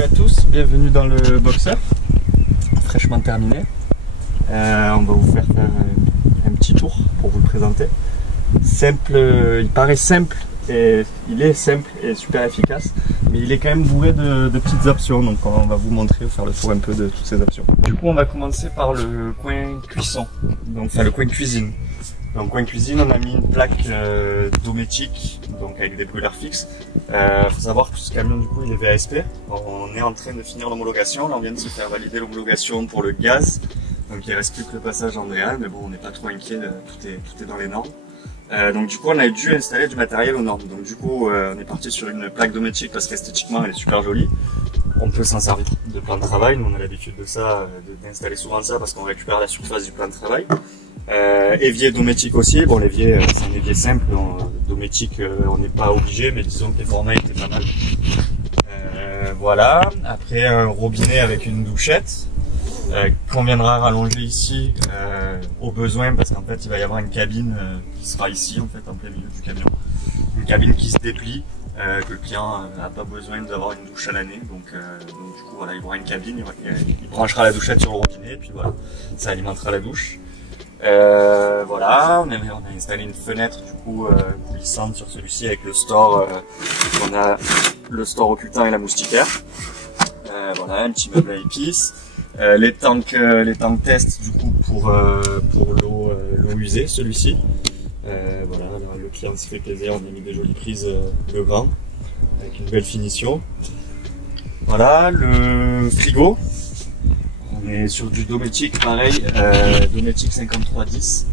Salut à tous, bienvenue dans le Boxer, fraîchement terminé. On va vous faire un petit tour pour vous le présenter. Simple, il paraît simple et il est simple et super efficace, mais il est quand même bourré de petites options, donc on va vous montrer, faire le tour un peu de toutes ces options. Du coup on va commencer par le coin cuisson, donc enfin le coin cuisine. Dans le coin cuisine, on a mis une plaque dométique, donc avec des brûleurs fixes. Faut savoir que ce camion du coup il est VASP. On est en train de finir l'homologation. Là on vient de se faire valider l'homologation pour le gaz. Donc il reste plus que le passage Andréal, mais bon on n'est pas trop inquiet, tout est dans les normes. Donc du coup on a dû installer du matériel aux normes. Donc du coup on est parti sur une plaque dométique parce qu'esthétiquement elle est super jolie. On peut s'en servir de plan de travail. Nous on a l'habitude de ça, d'installer souvent ça parce qu'on récupère la surface du plan de travail. Évier dométique aussi, bon l'évier c'est un évier simple, dométique on n'est pas obligé, mais disons que les formats étaient pas mal. Voilà, après un robinet avec une douchette qu'on viendra rallonger ici au besoin parce qu'en fait il va y avoir une cabine qui sera ici en fait en plein milieu du camion. Une cabine qui se déplie, que le client n'a pas besoin d'avoir une douche à l'année, donc du coup voilà il aura une cabine, il branchera la douchette sur le robinet et puis voilà, ça alimentera la douche. Voilà, on a installé une fenêtre du coup coulissante sur celui-ci avec le store, on a le store occultant et la moustiquaire. Voilà, un petit meuble à épices. Les tanks test du coup pour l'eau usée, celui-ci. Voilà, alors, le client se fait plaisir, on a mis des jolies prises de grand avec une belle finition. Voilà, le frigo. On est sur du dométique pareil, dométique 5310.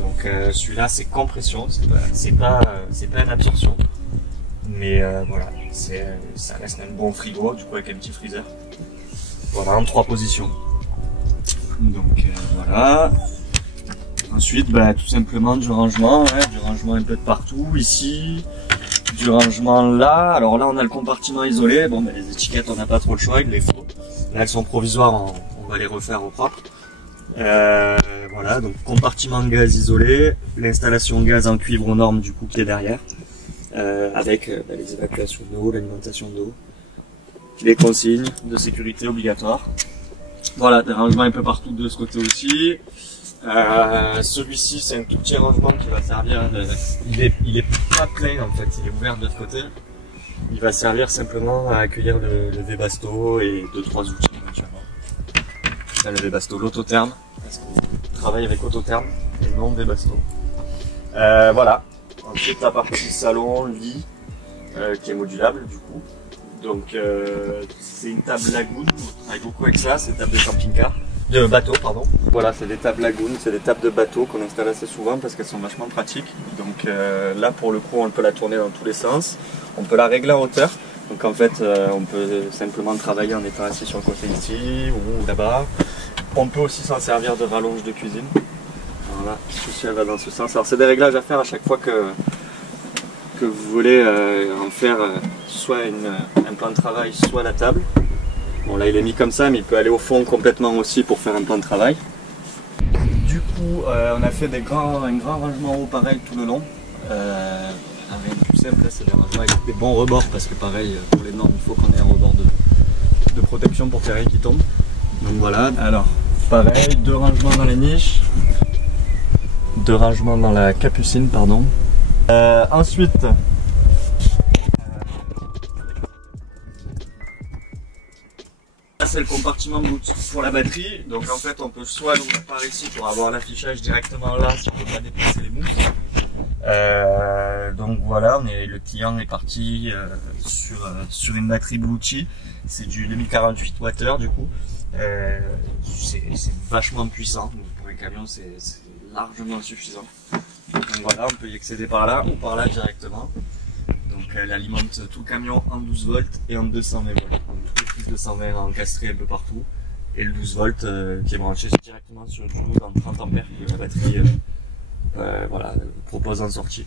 Donc celui-là c'est compression, c'est pas une absorption. Mais voilà, ça reste un bon frigo, du coup avec un petit freezer. Voilà, en 3 positions. Donc voilà. Ensuite, tout simplement du rangement, du rangement un peu de partout, ici, du rangement là. Alors là on a le compartiment isolé, bon les étiquettes on n'a pas trop le choix, il les faut. Là elles sont provisoires, on va les refaire au propre. Voilà, donc compartiment gaz isolé, l'installation gaz en cuivre aux normes du coup qui est derrière, avec les évacuations d'eau, l'alimentation d'eau, les consignes de sécurité obligatoires. Voilà, des rangements un peu partout de ce côté aussi. Celui-ci c'est un tout petit rangement qui va servir, il est pas plein en fait, il est ouvert de l'autre côté. Il va servir simplement à accueillir le Webasto et 2-3 outils éventuellement. Le Webasto, l'autotherme, parce qu'on travaille avec autotherme et non Webasto. Voilà. Ensuite la partie salon, lit, qui est modulable du coup. Donc c'est une table lagoon, on travaille beaucoup avec ça, c'est une table de camping-car, de bateau pardon. Voilà, c'est des tables lagoon, c'est des tables de bateau qu'on installe assez souvent parce qu'elles sont vachement pratiques. Donc là pour le coup on peut la tourner dans tous les sens, on peut la régler en hauteur. Donc en fait on peut simplement travailler en étant assis sur le côté ici ou là-bas. On peut aussi s'en servir de rallonge de cuisine. Voilà, ceci elle va dans ce sens. Alors c'est des réglages à faire à chaque fois que vous voulez en faire soit un plan de travail, soit la table. Bon là il est mis comme ça, mais il peut aller au fond complètement aussi pour faire un plan de travail. Du coup on a fait un grand rangement haut pareil tout le long. Rien de plus simple, là c'est des rangements avec des bons rebords parce que pareil pour les normes il faut qu'on ait un rebord de protection pour qu'il n'y ait rien qui tombe. Donc voilà, alors pareil, 2 rangements dans la niche, 2 rangements dans la capucine pardon. Ensuite c'est le compartiment Bluetooth pour la batterie, donc en fait on peut soit l'ouvrir par ici pour avoir l'affichage directement là si on ne peut pas déplacer les mousses. Donc voilà, le client est parti sur une batterie Bluetooth, c'est du 2048 Wh du coup. C'est vachement puissant, donc pour un camion c'est largement suffisant. Donc voilà, on peut y accéder par là ou par là directement. Donc elle alimente tout le camion en 12 volts et en 220 volts. Donc toutes les prises de 120 encastrées un peu partout. Et le 12 volts qui est branché directement sur du load en 30 ampères que la batterie voilà, propose en sortie.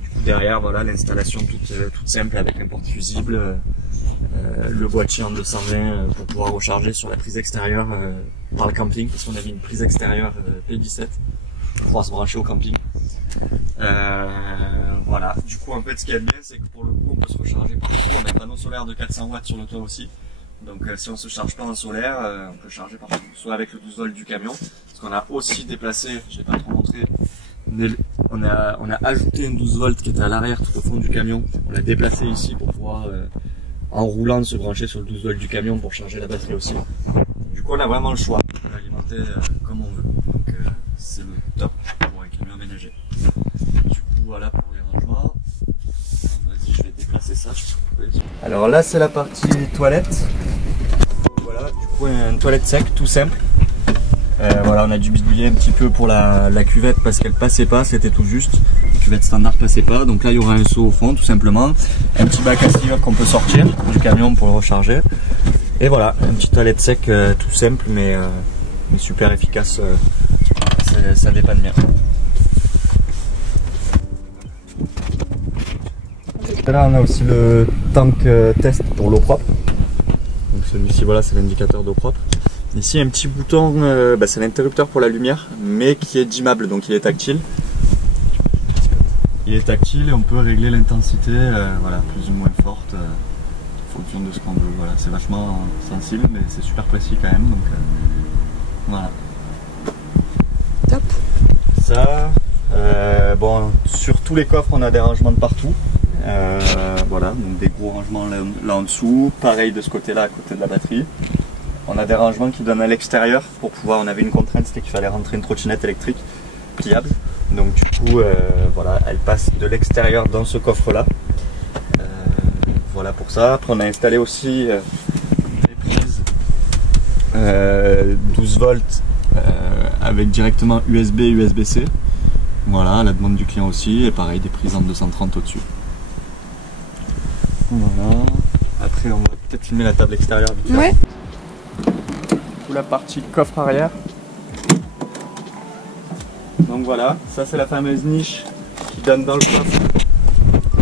Du coup derrière voilà l'installation toute simple avec un porte fusible, le boîtier en 220 pour pouvoir recharger sur la prise extérieure par le camping parce qu'on avait une prise extérieure P17 pour pouvoir se brancher au camping. Voilà, du coup en fait ce qui est bien c'est que pour le coup on peut se recharger partout, on a un panneau solaire de 400 watts sur le toit aussi. Donc si on se charge pas en solaire, on peut charger partout, soit avec le 12 volts du camion, parce qu'on a aussi déplacé, je l'ai pas trop montré, on a ajouté un 12 volts qui était à l'arrière tout au fond du camion, on l'a déplacé ici pour pouvoir en roulant se brancher sur le 12 volts du camion pour charger la batterie aussi. Du coup on a vraiment le choix, on peut l'alimenter comme on veut, donc c'est le top pour un camion aménagé. Du coup voilà pour les rangements. Vas-y, je vais déplacer ça. Alors là c'est la partie toilette. Voilà, du coup une toilette sec tout simple. Voilà, on a dû bidouiller un petit peu pour la cuvette parce qu'elle passait pas, c'était tout juste. La cuvette standard passait pas, donc là il y aura un seau au fond tout simplement. Un petit bac à cire qu'on peut sortir du camion pour le recharger. Et voilà, une petite toilette sec tout simple mais super efficace, ça dépanne bien. Là on a aussi le tank test pour l'eau propre. Donc celui-ci voilà, c'est l'indicateur d'eau propre. Ici il y a un petit bouton, c'est l'interrupteur pour la lumière mais qui est dimmable, donc il est tactile. Il est tactile et on peut régler l'intensité voilà, plus ou moins forte en fonction de ce qu'on veut. Voilà, c'est vachement sensible mais c'est super précis quand même, donc voilà. Top. Ça, bon, sur tous les coffres on a des rangements de partout. Voilà, donc des gros rangements là en dessous, pareil de ce côté là à côté de la batterie. On a des rangements qui donnent à l'extérieur pour pouvoir, on avait une contrainte, c'était qu'il fallait rentrer une trottinette électrique pliable. Donc du coup, voilà, elle passe de l'extérieur dans ce coffre là. Voilà pour ça. Après on a installé aussi des prises 12 volts avec directement USB et USB-C. Voilà, à la demande du client aussi, et pareil des prises en 230 au-dessus. Voilà. Après on va peut-être filmer la table extérieure vite fait. Ouais. La partie coffre arrière. Donc voilà, ça c'est la fameuse niche qui donne dans le coffre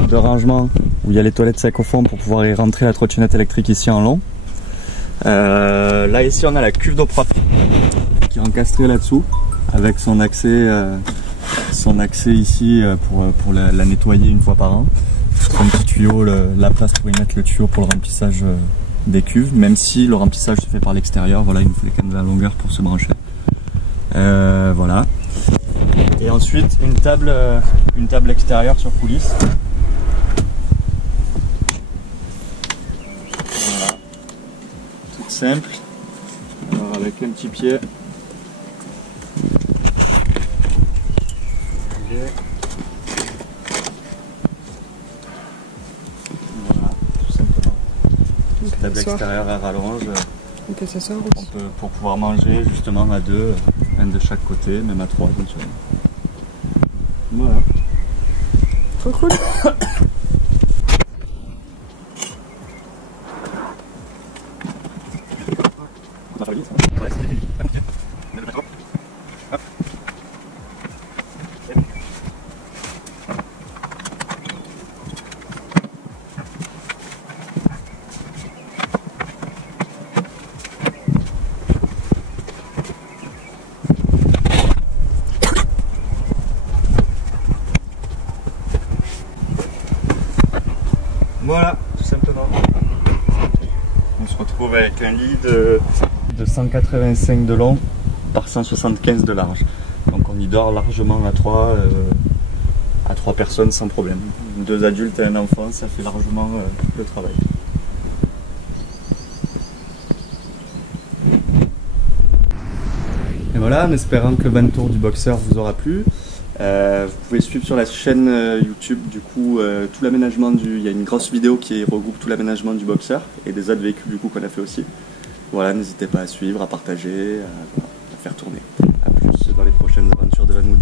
de rangement où il y a les toilettes secs au fond pour pouvoir y rentrer la trottinette électrique ici en long. Là ici on a la cuve d'eau propre qui est encastrée là-dessous avec son accès ici pour la nettoyer une fois par an. Un petit tuyau, la place pour y mettre le tuyau pour le remplissage des cuves, même si le remplissage se fait par l'extérieur. Voilà, il nous faut les cannes de la longueur pour se brancher. Voilà. Et ensuite une table extérieure sur coulisse. Voilà. Toute simple. Alors avec un petit pied. Voilà, tout simplement. Table extérieure à rallonge. On peut s'asseoir On aussi. peut, pour pouvoir manger justement à deux, un de chaque côté, même à trois éventuellement. Voilà. Trop cool. Voilà, tout simplement. On se retrouve avec un lit de 185 de long par 175 de large. Donc on y dort largement à trois personnes sans problème. 2 adultes et un enfant, ça fait largement le travail. Et voilà, en espérant que le van tour du boxeur vous aura plu. Vous pouvez suivre sur la chaîne YouTube du coup tout l'aménagement il y a une grosse vidéo qui regroupe tout l'aménagement du boxeur et des autres véhicules du coup qu'on a fait aussi. Voilà, n'hésitez pas à suivre, à partager, à faire tourner. A plus dans les prochaines aventures de Vanwood.